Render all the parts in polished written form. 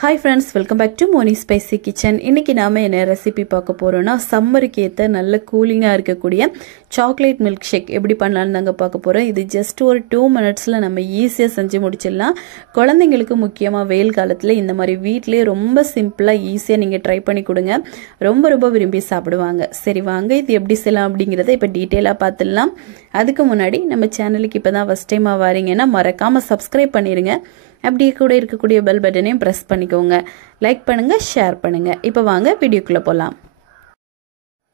Hi friends, welcome back to Moni Spicy Kitchen. இன்னைக்கு நாம என்ன ரெசிபி பார்க்க போறோம்னா சம்மருக்கு ஏத்த நல்ல கூலிங்கா இருக்கக்கூடிய சாக்லேட் மில்க் ஷேக் எப்படி பண்ணலாம்னு நாங்க பார்க்க போறோம். இது ஜஸ்ட் ஒரு 2 minutesல நம்ம ஈஸியா செஞ்சு முடிச்சிடலாம். குழந்தைகளுக்கு முக்கியமா வெயில் காலத்துல இந்த மாதிரி வீட்லயே ரொம்ப சிம்பிளா ஈஸியா நீங்க ட்ரை பண்ணி கொடுங்க. ரொம்ப விரும்பி சாப்பிடுவாங்க. சரி வாங்க இது எப்படி செய்யலாம் அப்படிங்கறதை இப்ப டீடைலா பார்த்துடலாம். அதுக்கு முன்னாடி நம்ம சேனலுக்கு இப்பதான் ஃபர்ஸ்ட் டைமா வாரீங்கன்னா மறக்காம சப்ஸ்கிரைப் பண்ணிருங்க. அப்படியே கூட இருக்கக்கூடிய பெல் பட்டனையும் பிரஸ் பண்ணிக்கோங்க. லைக் பண்ணுங்க, ஷேர் பண்ணுங்க. இப்போ வாங்க வீடியோக்குள்ள போலாம்.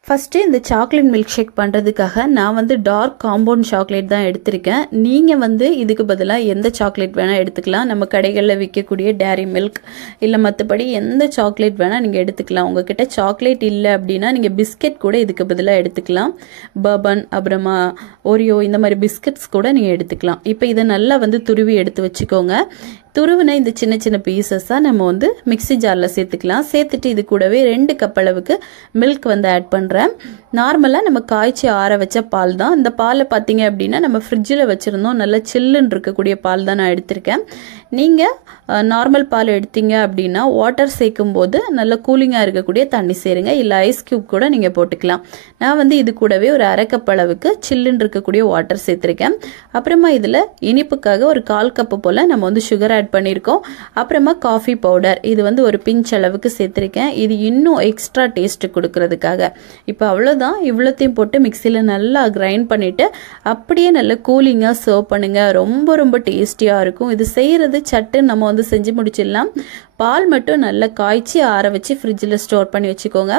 ஃபர்ஸ்ட் இந்த சாக்லேட் மில்க் ஷேக் பண்றதுக்காக நான் வந்து டார்க் காம்பவுண்ட் சாக்லேட் தான் எடுத்திருக்கேன். நீங்க இதுக்கு பதிலா எந்த சாக்லேட் வேணா எடுத்துக்கலாம். நம்ம கடைகளில் விற்கக்கூடிய டேரி மில்க் இல்ல மற்றபடி எந்த சாக்லேட் வேணா நீங்க எடுத்துக்கலாம். உங்ககிட்ட சாக்லேட் இல்லை அப்படின்னா நீங்க பிஸ்கெட் கூட இதுக்கு பதிலா எடுத்துக்கலாம். பர்பன் அப்புறமா ஓரியோ இந்த மாதிரி பிஸ்கெட்ஸ் கூட நீங்க எடுத்துக்கலாம். இப்போ இதை நல்லா துருவி எடுத்து வச்சுக்கோங்க. துருவின இந்த சின்ன சின்ன பீசஸா நம்ம மிக்ஸி ஜார்ல சேர்த்துக்கலாம். சேர்த்துட்டு இது கூடவே 2 கப் அளவுக்கு மில்க் ஆட் பண்றேன். நார்மலா நம்ம காய்ச்சி ஆற வச்ச பால் தான். இந்த பாலை பார்த்தீங்க அப்படின்னா நம்ம ஃப்ரிட்ஜில் வச்சிருந்தோம், நல்ல சில்லுன்னு இருக்கக்கூடிய பால் தான் நான் எடுத்திருக்கேன். நீங்க நார்மல் பால் எடுத்தீங்க அப்படின்னா வாட்டர் சேர்க்கும் போது நல்ல கூலிங்கா இருக்கக்கூடிய தண்ணி சேருங்க. இல்ல ஐஸ் கியூப் கூட நீங்க போட்டுக்கலாம். நான் இது கூடவே ஒரு 1/2 கப் அளவுக்கு சில்லுன்னு இருக்கக்கூடிய வாட்டர் சேர்த்திருக்கேன். அப்புறமா இதுல இனிப்புக்காக ஒரு 1/4 கப் போல நம்ம சுகர் ஆட் பண்ணியிருக்கோம். அப்புறமா காஃபி பவுடர் இது ஒரு பிஞ்ச் அளவுக்கு சேர்த்திருக்கேன். இது இன்னும் எக்ஸ்ட்ரா டேஸ்ட் கொடுக்கறதுக்காக. இப்போ அவ்வளவுதான். இவ்வளோத்தையும் போட்டு மிக்சியில நல்லா கிரைண்ட் பண்ணிட்டு அப்படியே நல்ல கூலிங்கா சர்வ் பண்ணுங்க. ரொம்ப டேஸ்டியா இருக்கும். இது செய்யறது சட்டு நம்ம செஞ்சு முடிச்சிடலாம். பால் மட்டும் நல்லா காய்ச்சி ஆற வச்சு ஃப்ரிட்ஜில் ஸ்டோர் பண்ணி வச்சுக்கோங்க.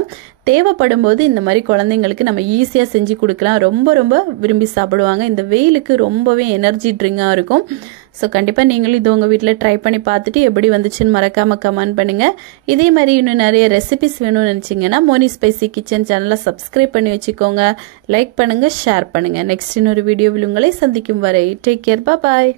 தேவைப்படும் போது இந்த மாதிரி குழந்தைங்களுக்கு நம்ம ஈஸியா செஞ்சு கொடுக்கலாம். ரொம்ப விரும்பி சாப்பிடுவாங்க. இந்த வெயிலுக்கு ரொம்பவே எனர்ஜி ட்ரிங்கா இருக்கும். ஸோ கண்டிப்பா நீங்களும் இது உங்க வீட்டில் ட்ரை பண்ணி பார்த்துட்டு எப்படி வந்துச்சுன்னு மறக்காம கமெண்ட் பண்ணுங்க. இதே மாதிரி இன்னும் நிறைய ரெசிபிஸ் வேணும்னு நினைச்சீங்கன்னா மோனி ஸ்பைசி கிச்சன் சேனலை சப்ஸ்கிரைப் பண்ணி வச்சுக்கோங்க. லைக் பண்ணுங்க, ஷேர் பண்ணுங்க. நெக்ஸ்ட் இன்னொரு வீடியோவில் உங்களை சந்திக்கும் வரை டேக் கேர், பாய்.